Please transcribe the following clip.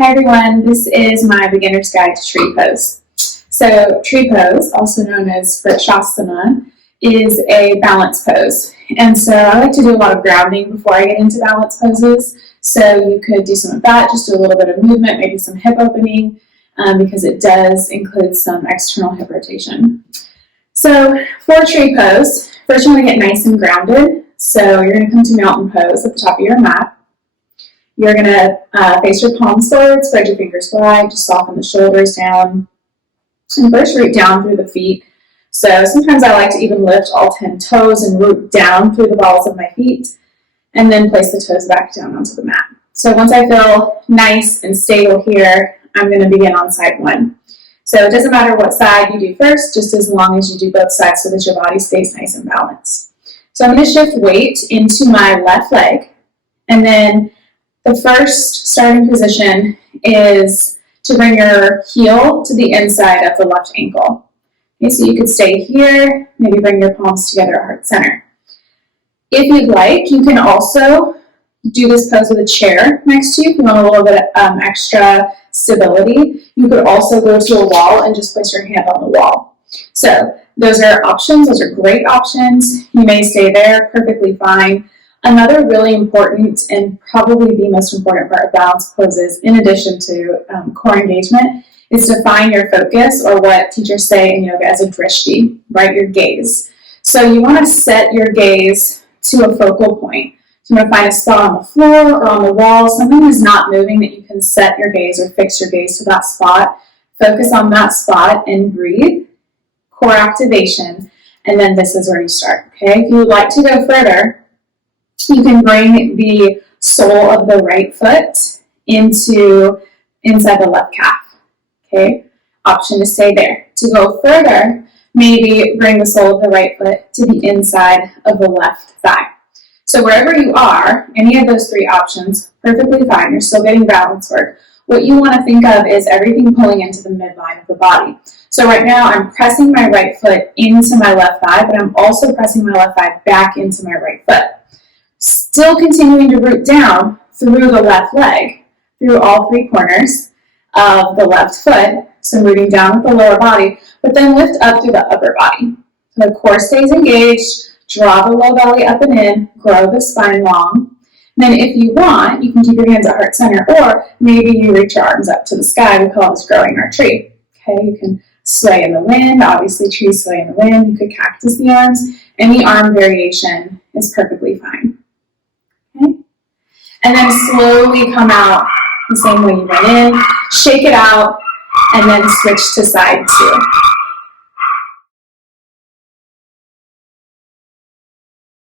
Hi everyone, this is my beginner's guide to tree pose. So tree pose, also known as practitioner, is a balance pose. And so I like to do a lot of grounding before I get into balance poses. So you could do some of that, just do a little bit of movement, maybe some hip opening, because it does include some external hip rotation. So for tree pose, first you want to get nice and grounded. So you're going to come to mountain pose at the top of your mat. You're going to face your palms forward, spread your fingers wide, just soften the shoulders down, and first root down through the feet. So sometimes I like to even lift all 10 toes and root down through the balls of my feet, and then place the toes back down onto the mat. So once I feel nice and stable here, I'm going to begin on side one. So it doesn't matter what side you do first, just as long as you do both sides so that your body stays nice and balanced. So I'm going to shift weight into my left leg, and then the first starting position is to bring your heel to the inside of the left ankle. Okay, so you could stay here, maybe bring your palms together at heart center. If you'd like, you can also do this pose with a chair next to you if you want a little bit extra stability. You could also go to a wall and just place your hand on the wall. So those are options. Those are great options. You may stay there, perfectly fine. Another really important and probably the most important part of balance poses, in addition to core engagement, is to find your focus, or what teachers say in yoga as a drishti, right? Your gaze. So you want to set your gaze to a focal point. So you want to find a spot on the floor or on the wall, something that's not moving, that you can set your gaze or fix your gaze to that spot. Focus on that spot and breathe. Core activation. And then this is where you start. Okay. If you would like to go further, you can bring the sole of the right foot inside the left calf. Okay, option to stay there. To go further, maybe bring the sole of the right foot to the inside of the left thigh. So wherever you are, any of those three options, perfectly fine. You're still getting balance work. What you want to think of is everything pulling into the midline of the body. So right now I'm pressing my right foot into my left thigh, but I'm also pressing my left thigh back into my right foot. Still continuing to root down through the left leg, through all three corners of the left foot, so rooting down with the lower body, but then lift up through the upper body. So the core stays engaged, draw the low belly up and in, grow the spine long. And then if you want, you can keep your hands at heart center, or maybe you reach your arms up to the sky. We call this growing our tree. Okay, you can sway in the wind. Obviously, trees sway in the wind. You could cactus the arms. Any arm variation is perfectly fine. Okay. And then slowly come out the same way you went in, shake it out, and then switch to side two.